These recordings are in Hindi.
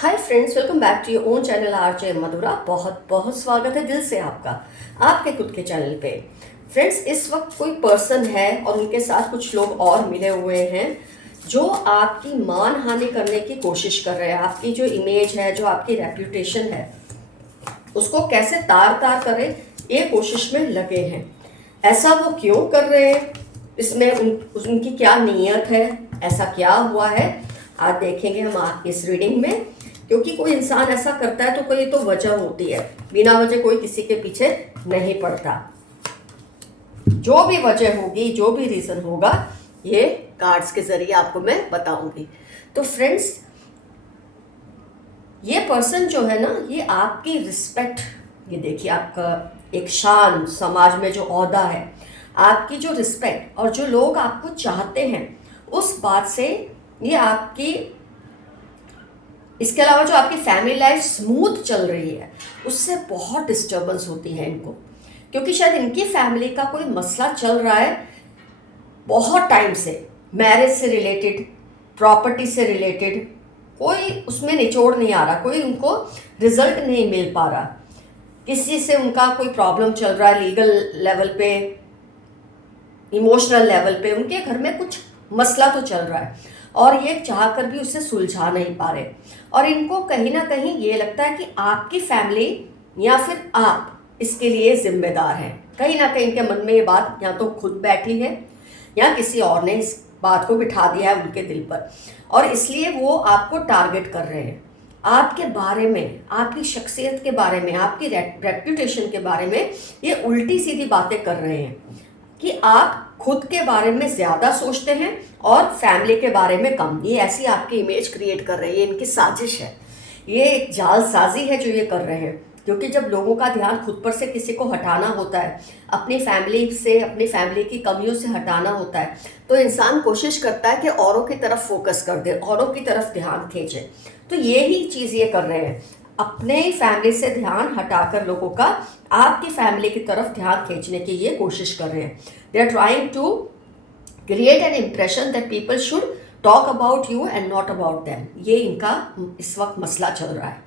Hi friends, welcome back to your own channel RJ Madhura. बहुत बहुत स्वागत है दिल से आपका आपके खुद के चैनल पे। फ्रेंड्स, इस वक्त कोई पर्सन है और उनके साथ कुछ लोग और मिले हुए हैं जो आपकी मान हानि करने की कोशिश कर रहे हैं। आपकी जो इमेज है, जो आपकी रेप्यूटेशन है, उसको कैसे तार तार करें, ये कोशिश में लगे हैं। ऐसा वो क्यों कर रहे हैं, इसमें उनकी क्या नीयत है, ऐसा क्या हुआ है, आज देखेंगे हम आपकी इस रीडिंग में। क्योंकि कोई इंसान ऐसा करता है तो कोई तो वजह होती है, बिना वजह कोई किसी के पीछे नहीं पड़ता। जो भी वजह होगी, जो भी रीजन होगा, ये कार्ड्स के जरिए आपको मैं बताऊंगी। तो फ्रेंड्स, ये पर्सन जो है ना, ये आपकी रिस्पेक्ट, ये देखिए आपका एक शान, समाज में जो ओहदा है, आपकी जो रिस्पेक्ट और जो लोग आपको चाहते हैं, उस बात से ये आपकी, इसके अलावा जो आपकी फैमिली लाइफ स्मूथ चल रही है, उससे बहुत डिस्टर्बेंस होती है इनको। क्योंकि शायद इनकी फैमिली का कोई मसला चल रहा है बहुत टाइम से, मैरिज से रिलेटेड, प्रॉपर्टी से रिलेटेड, कोई उसमें निचोड़ नहीं आ रहा, कोई उनको रिजल्ट नहीं मिल पा रहा। किसी से उनका कोई प्रॉब्लम चल रहा है, लीगल लेवल पे, इमोशनल लेवल पे, उनके घर में कुछ मसला तो चल रहा है और ये चाहकर भी उसे सुलझा नहीं पा रहे। और इनको कहीं ना कहीं ये लगता है कि आपकी फैमिली या फिर आप इसके लिए जिम्मेदार हैं। कहीं ना कहीं इनके मन में ये बात या तो खुद बैठी है या किसी और ने इस बात को बिठा दिया है उनके दिल पर, और इसलिए वो आपको टारगेट कर रहे हैं। आपके बारे में, आपकी शख्सियत के बारे में, आपकी रेप्यूटेशन के बारे में ये उल्टी सीधी बातें कर रहे हैं कि आप खुद के बारे में ज़्यादा सोचते हैं और फैमिली के बारे में कम। ये ऐसी आपकी इमेज क्रिएट कर रही है, इनकी साजिश है, ये एक जालसाजी है जो ये कर रहे हैं। क्योंकि जब लोगों का ध्यान खुद पर से किसी को हटाना होता है, अपनी फैमिली से, अपनी फैमिली की कमियों से हटाना होता है, तो इंसान कोशिश करता है कि औरों की तरफ फोकस कर दे, औरों की तरफ ध्यान खींचे। तो ये ही चीज़ ये कर रहे हैं, अपने फैमिली से ध्यान हटाकर लोगों का आपकी फैमिली की तरफ ध्यान खींचने की ये कोशिश कर रहे हैं। They are trying to create an impression that people should talk about you and not about them. ये इनका इस वक्त मसला चल रहा है।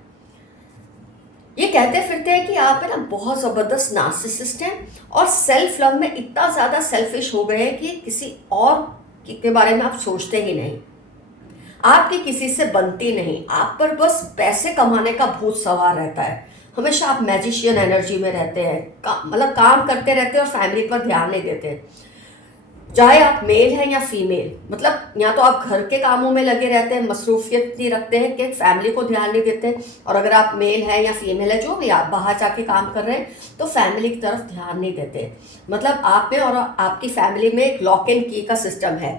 ये कहते फिरते हैं कि आप है ना बहुत ज़बरदस्त नार्सिसिस्ट हैं और सेल्फ लव में इतना ज़्यादा सेल्फिश हो गए हैं कि किसी और के बारे में आप सोचते ही नहीं, आपकी किसी से बनती नहीं, आप पर बस पैसे कमाने का भूत सवार रहता है। हमेशा आप मैजिशियन एनर्जी में रहते हैं, मतलब काम करते रहते हैं और फैमिली पर ध्यान नहीं देते। चाहे आप मेल हैं या फीमेल, मतलब या तो आप घर के कामों में लगे रहते हैं, मसरूफियत नहीं रखते हैं कि फैमिली को ध्यान नहीं देते हैं, और अगर आप मेल हैं या फीमेल है, जो भी आप बाहर जाके काम कर रहे हैं, तो फैमिली की तरफ ध्यान नहीं देते। मतलब आप में और आपकी फैमिली में एक लॉक एंड की का सिस्टम है,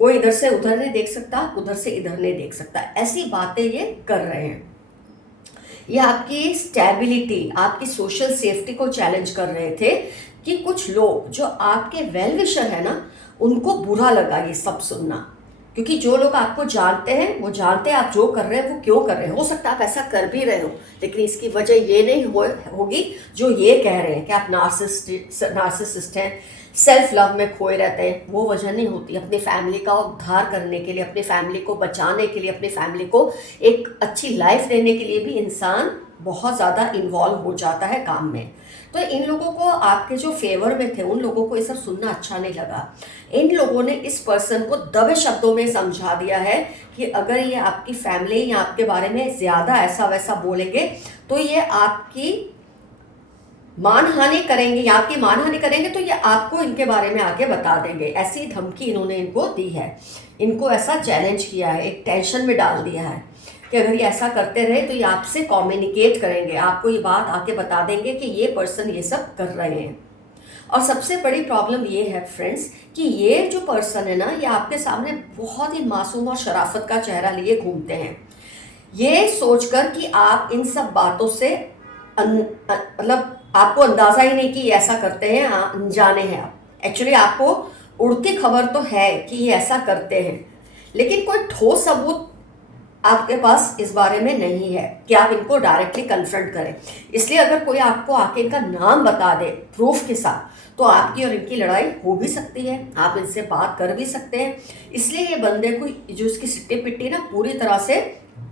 कोई इधर से उधर नहीं देख सकता, उधर से इधर नहीं देख सकता। ऐसी बातें ये कर रहे हैं। ये आपकी स्टेबिलिटी, आपकी सोशल सेफ्टी को चैलेंज कर रहे थे कि कुछ लोग जो आपके वेल विशर है ना, उनको बुरा लगा ये सब सुनना। क्योंकि जो लोग आपको जानते हैं वो जानते हैं आप जो कर रहे हैं वो क्यों कर रहे हैं। हो सकता है आप ऐसा कर भी रहे हो, लेकिन इसकी वजह ये नहीं होगी जो ये कह रहे हैं कि आप नार्सिसिस्ट हैं, सेल्फ लव में खोए रहते हैं। वो वजह नहीं होती। अपनी फैमिली का उद्धार करने के लिए, अपनी फैमिली को बचाने के लिए, अपनी फैमिली को एक अच्छी लाइफ देने के लिए भी इंसान बहुत ज़्यादा इन्वॉल्व हो जाता है काम में। तो इन लोगों को, आपके जो फेवर में थे, उन लोगों को ये सब सुनना अच्छा नहीं लगा। इन लोगों ने इस पर्सन को दबे शब्दों में समझा दिया है कि अगर ये आपकी फैमिली या आपके बारे में ज़्यादा ऐसा वैसा बोलेंगे तो ये आपकी मानहानि करेंगे, या आपकी मानहानि करेंगे तो ये आपको इनके बारे में आके बता देंगे। ऐसी धमकी इन्होंने इनको दी है, इनको ऐसा चैलेंज किया है, एक टेंशन में डाल दिया है कि अगर ये ऐसा करते रहे तो ये आपसे कम्युनिकेट करेंगे, आपको ये बात आके बता देंगे कि ये पर्सन ये सब कर रहे हैं। और सबसे बड़ी प्रॉब्लम ये है फ्रेंड्स कि ये जो पर्सन है ना, ये आपके सामने बहुत ही मासूम और शराफत का चेहरा लिए घूमते हैं, ये सोचकर कि आप इन सब बातों से मतलब आपको अंदाज़ा ही नहीं कि ये ऐसा करते हैं, अनजाने हैं आप। एक्चुअली आपको उड़ती खबर तो है कि ये ऐसा करते हैं, लेकिन कोई ठोस सबूत आपके पास इस बारे में नहीं है कि आप इनको डायरेक्टली कन्फ्रंट करें। इसलिए अगर कोई आपको आके इनका नाम बता दे प्रूफ के साथ, तो आपकी और इनकी लड़ाई हो भी सकती है, आप इनसे बात कर भी सकते हैं। इसलिए ये बंदे को, जो इसकी सिट्टी पिट्टी ना पूरी तरह से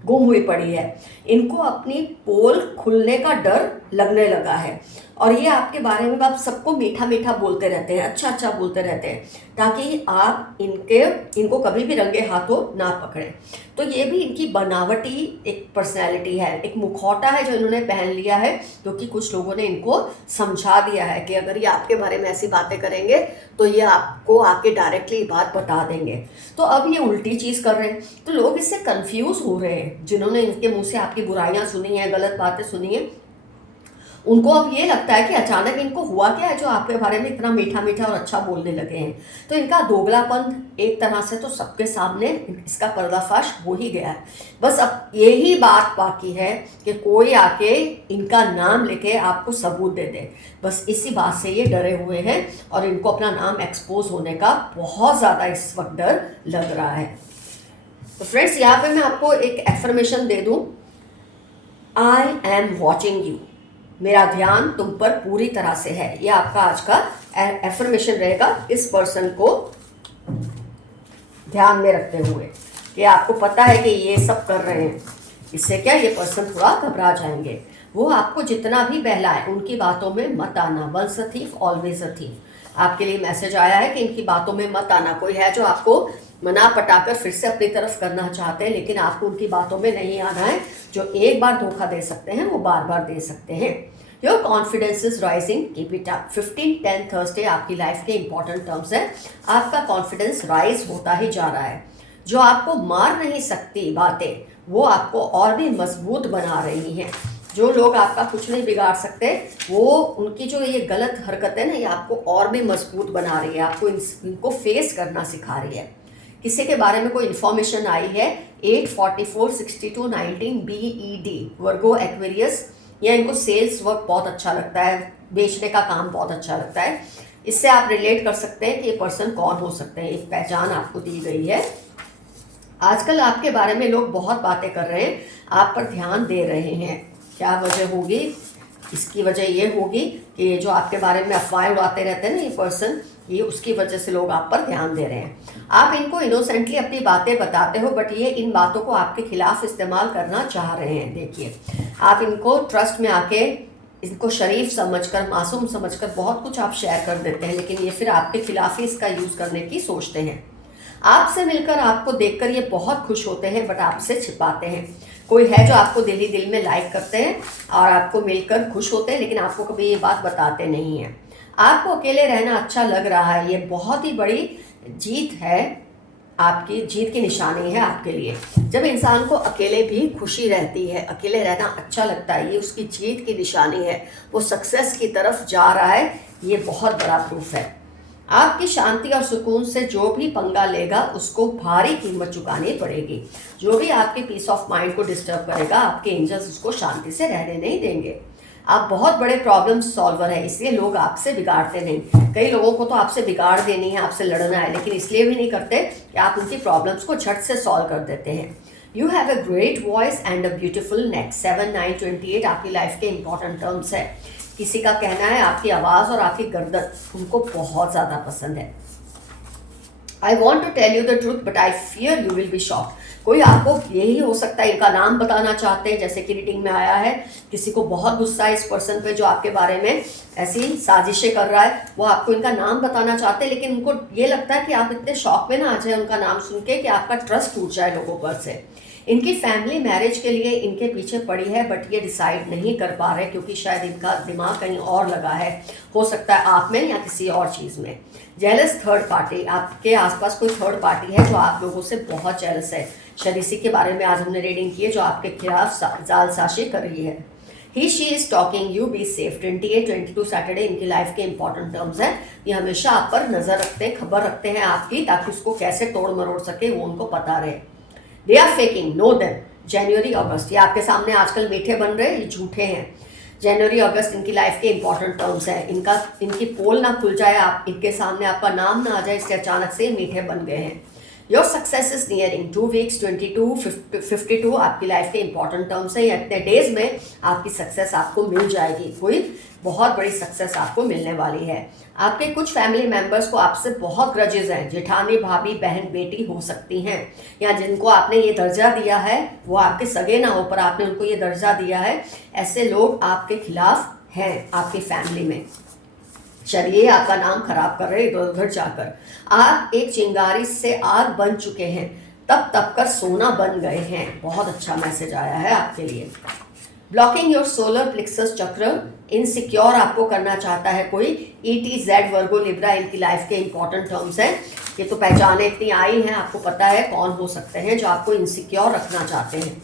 गुम हुई पड़ी है। इनको अपनी पोल खुलने का डर लगने लगा है और ये आपके बारे में आप सबको मीठा मीठा बोलते रहते हैं, अच्छा अच्छा बोलते रहते हैं, ताकि आप इनको कभी भी रंगे हाथों ना पकड़ें। तो ये भी इनकी बनावटी एक पर्सनैलिटी है, एक मुखौटा है जो इन्होंने पहन लिया है, क्योंकि कुछ लोगों ने इनको समझा दिया है कि अगर ये आपके बारे में ऐसी बातें करेंगे तो ये आपको आके डायरेक्टली बात बता देंगे। तो अब ये उल्टी चीज़ कर रहे हैं, तो लोग इससे कंफ्यूज हो रहे हैं। जिन्होंने इनके मुंह से आपकी बुराइयां सुनी हैं, गलत बातें सुनी हैं, उनको अब ये लगता है कि अचानक इनको हुआ क्या है जो आपके बारे में इतना मीठा मीठा और अच्छा बोलने लगे हैं। तो इनका दोगलापन एक तरह से तो सबके सामने इसका पर्दाफाश हो ही गया है। बस अब यही बात बाकी है कि कोई आके इनका नाम लेके आपको सबूत दे दे। बस इसी बात से ये डरे हुए हैं और इनको अपना नाम एक्सपोज होने का बहुत ज़्यादा इस वक्त डर लग रहा है। तो फ्रेंड्स, यहाँ पे मैं आपको एक एफर्मेशन दे दूँ, आई एम वॉचिंग यू, मेरा ध्यान तुम पर पूरी तरह से है। ये आपका आज का एफर्मेशन रहेगा इस पर्सन को ध्यान में रखते हुए कि आपको पता है कि ये सब कर रहे हैं। इससे क्या, ये पर्सन थोड़ा घबरा जाएंगे। वो आपको जितना भी बहलाए उनकी बातों में मत आना। Once a thief always a thief. आपके लिए मैसेज आया है कि इनकी बातों में मत आना। कोई है जो आपको मना पटाकर फिर से अपनी तरफ करना चाहते हैं, लेकिन आपको उनकी बातों में नहीं आना है। जो एक बार धोखा दे सकते हैं वो बार बार दे सकते हैं। Your confidence is rising, keep it up. 15-10 Thursday आपकी लाइफ के इंपॉर्टेंट टर्म्स है। आपका कॉन्फिडेंस राइज होता ही जा रहा है। जो आपको मार नहीं सकती बातें वो आपको और भी मजबूत बना रही हैं। जो लोग आपका कुछ नहीं बिगाड़ सकते, वो उनकी जो ये गलत हरकतें ना, ये आपको और भी मजबूत बना रही है। आपको इनको फेस करना सिखा रही है। किसी के बारे में कोई इन्फॉर्मेशन आई है 8-44-62-19 BED, वर्गो एक्वेरियस, या इनको सेल्स वर्क बहुत अच्छा लगता है, बेचने का काम बहुत अच्छा लगता है। इससे आप रिलेट कर सकते हैं कि ये पर्सन कौन हो सकते हैं। एक पहचान आपको दी गई है। आजकल आपके बारे में लोग बहुत बातें कर रहे हैं, आप पर ध्यान दे रहे हैं। क्या वजह होगी? इसकी वजह ये होगी कि जो आपके बारे में अफवाहें उड़ाते रहते हैं ना ये पर्सन, ये उसकी वजह से लोग आप पर ध्यान दे रहे हैं। आप इनको इनोसेंटली अपनी बातें बताते हो, बट ये इन बातों को आपके खिलाफ इस्तेमाल करना चाह रहे हैं। देखिए, आप इनको ट्रस्ट में आके इनको शरीफ समझकर, मासूम समझकर बहुत कुछ आप शेयर कर देते हैं, लेकिन ये फिर आपके खिलाफ ही इसका यूज़ करने की सोचते हैं। आपसे मिलकर, आपको देखकर ये बहुत खुश होते हैं, बट आपसे छिपाते हैं। कोई है जो आपको दिल ही दिल में लाइक करते हैं और आपको मिलकर खुश होते हैं, लेकिन आपको कभी ये बात बताते नहीं हैं। आपको अकेले रहना अच्छा लग रहा है। ये बहुत ही बड़ी जीत है, आपकी जीत की निशानी है आपके लिए। जब इंसान को अकेले भी खुशी रहती है, अकेले रहना अच्छा लगता है, ये उसकी जीत की निशानी है। वो सक्सेस की तरफ जा रहा है, ये बहुत बड़ा प्रूफ है। आपकी शांति और सुकून से जो भी पंगा लेगा उसको भारी कीमत चुकानी पड़ेगी। जो भी आपके पीस ऑफ माइंड को डिस्टर्ब करेगा, आपके एंजल्स उसको शांति से रहने नहीं देंगे। आप बहुत बड़े प्रॉब्लम सॉल्वर हैं, इसलिए लोग आपसे बिगाड़ते नहीं। कई लोगों को तो आपसे बिगाड़ देनी है, आपसे लड़ना है, लेकिन इसलिए भी नहीं करते कि आप उनकी प्रॉब्लम्स को झट से सॉल्व कर देते हैं। You have a great voice and a beautiful नेक। 7-9-28 आपकी लाइफ के इंपॉर्टेंट टर्म्स है। किसी का कहना है आपकी आवाज़ और आपकी गर्दन उनको बहुत ज़्यादा पसंद है। I want to tell you the truth but I fear you will be shocked. कोई आपको, यही हो सकता है, इनका नाम बताना चाहते हैं, जैसे कि रीडिंग में आया है। किसी को बहुत गुस्सा है इस पर्सन पे जो आपके बारे में ऐसी साजिशें कर रहा है। वो आपको इनका नाम बताना चाहते हैं, लेकिन उनको ये लगता है कि आप इतने शौक में ना आ जाए उनका नाम सुन के कि आपका ट्रस्ट टूट जाए लोगों पर से। इनकी फैमिली मैरिज के लिए इनके पीछे पड़ी है, बट ये डिसाइड नहीं कर पा रहे क्योंकि शायद इनका दिमाग कहीं और लगा है। हो सकता है आप में या किसी और चीज़ में। जेलस थर्ड पार्टी, आपके आसपास कोई थर्ड पार्टी है जो आप लोगों से बहुत जेलस है। शायद इसी के बारे में आज हमने रीडिंग की है, जो आपके खिलाफ जालसाजी कर रही है। He she is talking you, be safe. 28-22 Saturday इनकी लाइफ के इंपॉर्टेंट टर्म्स हैं। ये हमेशा आप पर नजर रखते हैं, खबर रखते हैं आपकी, ताकि उसको कैसे तोड़ मरोड़ सके वो उनको पता रहे। They are faking, no them. जनवरी अगस्त, ये आपके सामने आजकल मीठे बन रहे हैं, ये झूठे हैं। जनवरी अगस्त इनकी लाइफ के इंपॉर्टेंट टर्म्स हैं। इनकी पोल ना खुल जाए, आप इनके सामने आपका नाम ना आ जाए, इससे अचानक से मीठे बन गए हैं। Your success is nearing 2 weeks 22 आपकी लाइफ के इंपॉर्टेंट टर्म्स है। या इतने डेज में आपकी सक्सेस आपको मिल जाएगी, कोई बहुत बड़ी सक्सेस आपको मिलने वाली है। आपके कुछ फैमिली मेंबर्स को आपसे बहुत ग्रजेस हैं, जेठानी, भाभी, बहन, बेटी हो सकती हैं, या जिनको आपने ये दर्जा दिया है वो आपके सगे ना हो पर आपने उनको ये दर्जा दिया है, ऐसे लोग आपके खिलाफ हैं आपकी फैमिली में। चलिए, आपका नाम खराब कर रहे हैं इधर उधर जाकर। आप एक चिंगारी से आग बन चुके हैं, तप तप कर सोना बन गए हैं। बहुत अच्छा मैसेज आया है आपके लिए। ब्लॉकिंग योर सोलर प्लेक्सस चक्र, इनसिक्योर आपको करना चाहता है कोई। ETZ वर्गो लिब्रा इनकी लाइफ के इंपॉर्टेंट टर्म्स हैं। ये तो पहचाने इतनी आई हैं, आपको पता है कौन हो सकते हैं जो आपको इनसिक्योर रखना चाहते हैं।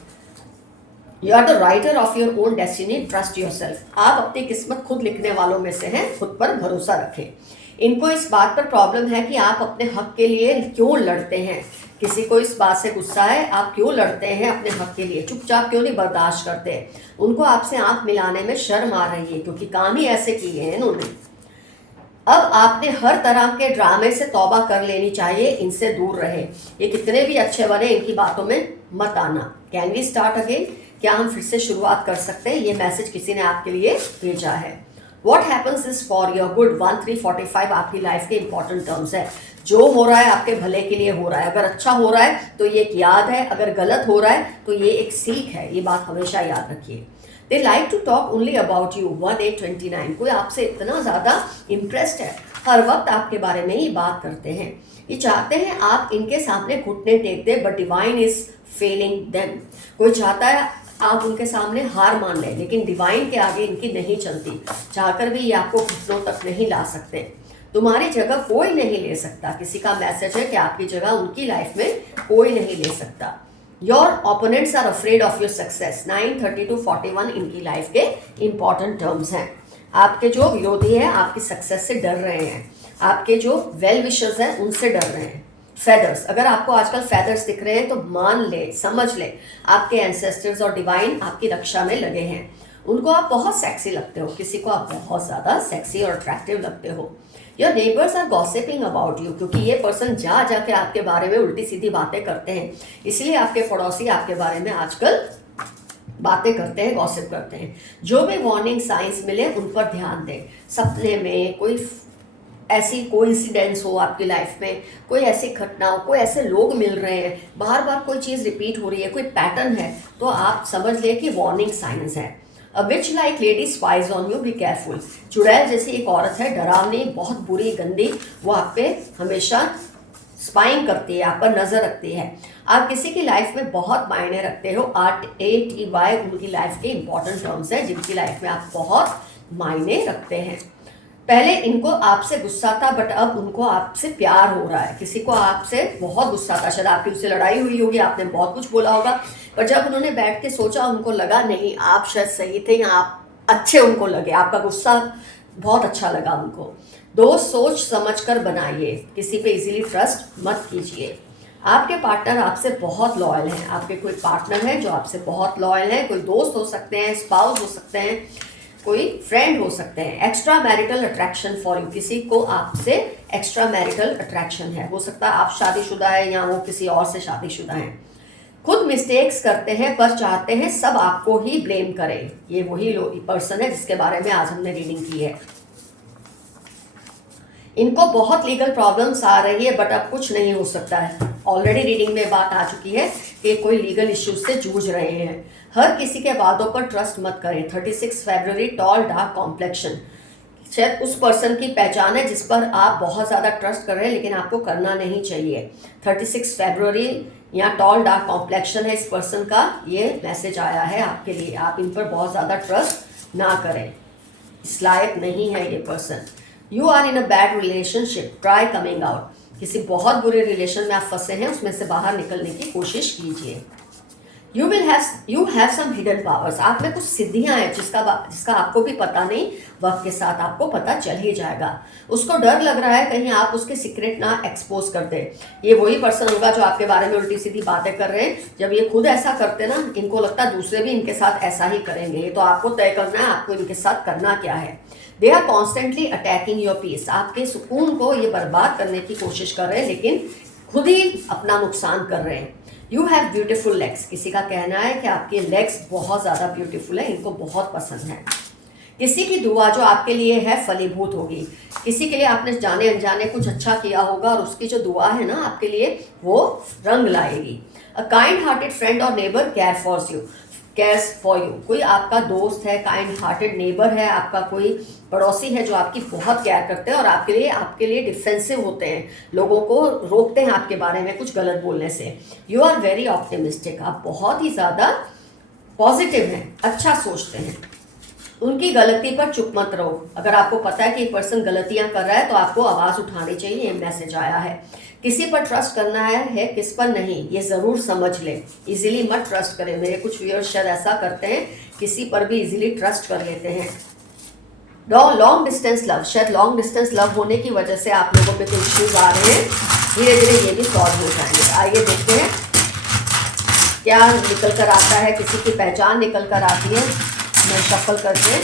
You are the writer of your own destiny, trust yourself. आप अपनी किस्मत खुद लिखने वालों में से हैं, खुद पर भरोसा रखें। इनको इस बात पर प्रॉब्लम है कि आप अपने हक के लिए क्यों लड़ते हैं। किसी को इस बात से गुस्सा है, आप क्यों लड़ते हैं अपने हक के लिए, चुपचाप क्यों नहीं बर्दाश्त करते। उनको आपसे आंख मिलाने में शर्म आ रही है क्योंकि काम ही ऐसे किए हैं इन्होंने। अब आपने हर तरह के ड्रामे से तौबा कर लेनी चाहिए, इनसे दूर रहे। ये कितने भी अच्छे बने, इनकी बातों में मत आना। कैन वी स्टार्ट अगेन, क्या हम फिर से शुरुआत कर सकते हैं। ये मैसेज किसी ने आपके लिए भेजा है। What happens is for your good 1345 आपकी लाइफ के इंपॉर्टेंट टर्म्स है। जो हो रहा है आपके भले के लिए हो रहा है। अगर अच्छा हो रहा है तो ये एक याद है, अगर गलत हो रहा है तो ये एक सीख है। ये बात हमेशा याद रखिए। They like to talk only about you 1829, कोई आपसे इतना ज़्यादा इम्प्रेस्ड है, हर वक्त आपके बारे में ही बात करते हैं। ये चाहते हैं आप इनके सामने घुटने टेक दे, but divine is failing them. कोई चाहता है आप उनके सामने हार मान लें, लेकिन डिवाइन के आगे इनकी नहीं चलती। चाहकर भी ये आपको घुटनों तक नहीं ला सकते। तुम्हारी जगह कोई नहीं ले सकता। किसी का मैसेज है कि आपकी जगह उनकी लाइफ में कोई नहीं ले सकता। Your opponents are afraid of your success 9:30-41 इनकी लाइफ के इंपॉर्टेंट टर्म्स हैं। आपके जो विरोधी हैं आपकी सक्सेस से डर रहे हैं। आपके जो वेल विशर्स हैं उनसे डर रहे हैं। फेदर्स, अगर आपको आजकल फेदर्स दिख रहे हैं तो मान ले, समझ ले, आपके एंसेस्टर्स और डिवाइन आपकी रक्षा में लगे हैं। उनको आप बहुत सेक्सी लगते हो, किसी को आप बहुत ज़्यादा सेक्सी और अट्रैक्टिव लगते हो। Your neighbours are gossiping about you, क्योंकि ये पर्सन जा जाके आपके बारे में उल्टी सीधी बातें करते हैं, इसलिए आपके पड़ोसी आपके बारे में आजकल बातें करते हैं, गॉसिप करते हैं। जो भी वार्निंग साइंस मिले उन पर ध्यान दें। सपने में कोई ऐसी कोइंसिडेंस हो आपकी लाइफ में, कोई ऐसी घटना हो, कोई ऐसे लोग मिल रहे हैं, बार बार कोई चीज़ रिपीट हो रही है, कोई पैटर्न है, तो आप समझ लें कि वार्निंग साइंस है। A witch like lady spies on you, be careful. चुड़ैल जैसी एक औरत है, डरावनी, बहुत बुरी, गंदी, वो आप पे हमेशा स्पाइंग करती है, आप पर नज़र रखती है। आप किसी की लाइफ में बहुत मायने रखते हो। RATY उनकी लाइफ के इंपॉर्टेंट टर्म्स हैं जिनकी लाइफ में आप बहुत मायने रखते हैं। पहले इनको आपसे गुस्सा था, बट अब उनको आपसे प्यार हो रहा है। किसी को आपसे बहुत गुस्सा था, शायद आपकी उससे लड़ाई हुई होगी, आपने बहुत कुछ बोला होगा, पर जब उन्होंने बैठ के सोचा उनको लगा नहीं, आप शायद सही थे या आप अच्छे उनको लगे, आपका गुस्सा बहुत अच्छा लगा उनको। दोस्त सोच समझ कर बनाइए, किसी पे इजीली ट्रस्ट मत कीजिए। आपके पार्टनर आपसे बहुत लॉयल हैं। आपके कोई पार्टनर हैं जो आपसे बहुत लॉयल हैं, कोई दोस्त हो सकते हैं, स्पाउस हो सकते हैं, कोई फ्रेंड हो सकते हैं। Extra marital attraction for you, किसी को आपसे एक्स्ट्रा मैरिटल अट्रैक्शन है। हो सकता है आप शादीशुदा है या वो किसी और से शादीशुदा हैं। खुद मिस्टेक्स करते हैं पर चाहते हैं सब आपको ही ब्लेम करें। ये वही पर्सन है जिसके बारे में आज हमने रीडिंग की है। इनको बहुत लीगल प्रॉब्लम्स आ रही है, बट अब कुछ नहीं हो सकता है। ऑलरेडी रीडिंग में बात आ चुकी है कि कोई लीगल इश्यूज से जूझ रहे हैं। हर किसी के वादों पर ट्रस्ट मत करें। 36 फरवरी, टॉल, डार्क कॉम्प्लेक्शन, शायद उस पर्सन की पहचान है जिस पर आप बहुत ज़्यादा ट्रस्ट कर रहे हैं, लेकिन आपको करना नहीं चाहिए। 36 फरवरी या टॉल, डार्क कॉम्प्लेक्शन है इस पर्सन का, ये मैसेज आया है आपके लिए। आप इन पर बहुत ज़्यादा ट्रस्ट ना करें, इस लायक नहीं है ये person. You are in a bad relationship, try coming out. किसी बहुत बुरे रिलेशन में आप फंसे हैं, उसमें से बाहर निकलने की कोशिश कीजिए। You have some hidden powers, आप में कुछ सिद्धियां हैं जिसका आपको भी पता नहीं, वक्त के साथ आपको पता चल ही जाएगा। उसको डर लग रहा है कहीं आप उसके सीक्रेट ना एक्सपोज कर दे। ये वही पर्सन होगा जो आपके बारे में उल्टी सीधी बातें कर रहे हैं। जब ये खुद ऐसा करते ना, इनको लगता है दूसरे भी इनके साथ ऐसा ही करेंगे। ये तो आपको तय करना है आपको इनके साथ करना क्या है। They are constantly attacking your peace, आपके सुकून को ये बर्बाद करने की कोशिश कर रहे हैं, लेकिन खुद ही अपना नुकसान कर रहे हैं। यू हैव ब्यूटिफुल लेग्स, किसी का कहना है कि आपके लेग्स बहुत ज़्यादा ब्यूटीफुल है, इनको बहुत पसंद है। किसी की दुआ जो आपके लिए है फलीभूत होगी, किसी के लिए आपने जाने अनजाने कुछ अच्छा किया होगा और उसकी जो दुआ है ना आपके लिए वो रंग लाएगी। अ काइंड हार्टेड फ्रेंड और नेबर केयर्स फॉर यू, कोई आपका दोस्त है, काइंड हार्टेड नेबर है, आपका कोई पड़ोसी है जो आपकी बहुत केयर करते हैं और आपके लिए डिफेंसिव होते हैं, लोगों को रोकते हैं आपके बारे में कुछ गलत बोलने से। यू आर वेरी ऑप्टिमिस्टिक, आप बहुत ही ज़्यादा पॉजिटिव हैं, अच्छा सोचते हैं। उनकी गलती पर चुप मत रहो, अगर आपको पता है कि एक पर्सन गलतियां कर रहा है तो आपको आवाज़ उठानी चाहिए, ये मैसेज आया है। किसी पर ट्रस्ट करना है किस पर नहीं, ये ज़रूर समझ ले। इजीली मत ट्रस्ट करें, मेरे कुछ व्यूअर्स शायद ऐसा करते हैं, किसी पर भी इजीली ट्रस्ट कर लेते हैं। लॉन्ग डिस्टेंस लव, शायद लॉन्ग डिस्टेंस लव होने की वजह से आप लोगों पे कुछ इश्यूज आ रहे हैं, धीरे धीरे ये भी सॉल्व हो जाएंगे। आइए देखते हैं क्या निकल कर आता है, किसी की पहचान निकल कर आती है। मैं शफल करके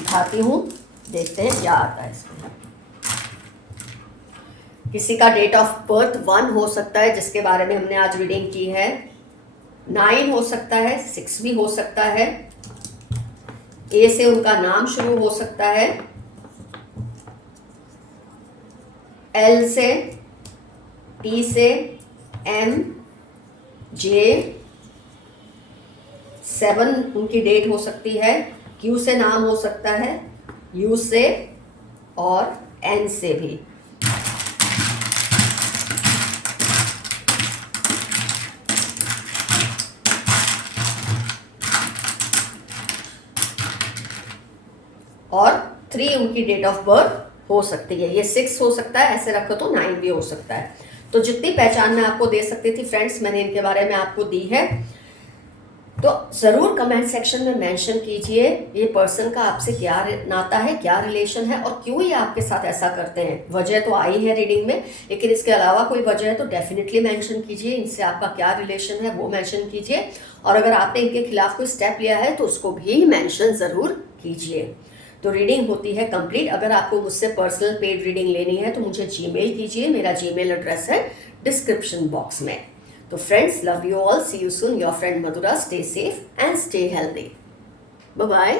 उठाती हूँ, देखते हैं क्या आता है इसमें। किसी का डेट ऑफ बर्थ 1 हो सकता है, जिसके बारे में हमने आज रीडिंग की है। 9 हो सकता है, 6 भी हो सकता है। ए से उनका नाम शुरू हो सकता है, एल से, टी से, एम, जे, 7 उनकी डेट हो सकती है, क्यू से नाम हो सकता है, यू से और एन से भी। और 3 उनकी डेट ऑफ बर्थ हो सकती है। ये 6 हो सकता है, ऐसे रखो तो 9 भी हो सकता है। तो जितनी पहचान मैं आपको दे सकती थी फ्रेंड्स, मैंने इनके बारे में आपको दी है। तो ज़रूर कमेंट सेक्शन में मेंशन कीजिए ये पर्सन का आपसे क्या नाता है, क्या रिलेशन है और क्यों ये आपके साथ ऐसा करते हैं। वजह तो आई है रीडिंग में, लेकिन इसके अलावा कोई वजह है तो डेफिनेटली मेंशन कीजिए। इनसे आपका क्या रिलेशन है वो मेंशन कीजिए, और अगर आपने इनके खिलाफ कोई स्टेप लिया है तो उसको भी मेंशन ज़रूर कीजिए। तो रीडिंग होती है कंप्लीट। अगर आपको मुझसे पर्सनल पेड रीडिंग लेनी है तो मुझे जीमेल कीजिए, मेरा जीमेल एड्रेस है डिस्क्रिप्शन बॉक्स में। So friends, love you all. See you soon. Your friend Madhura. Stay safe and stay healthy. Bye-bye.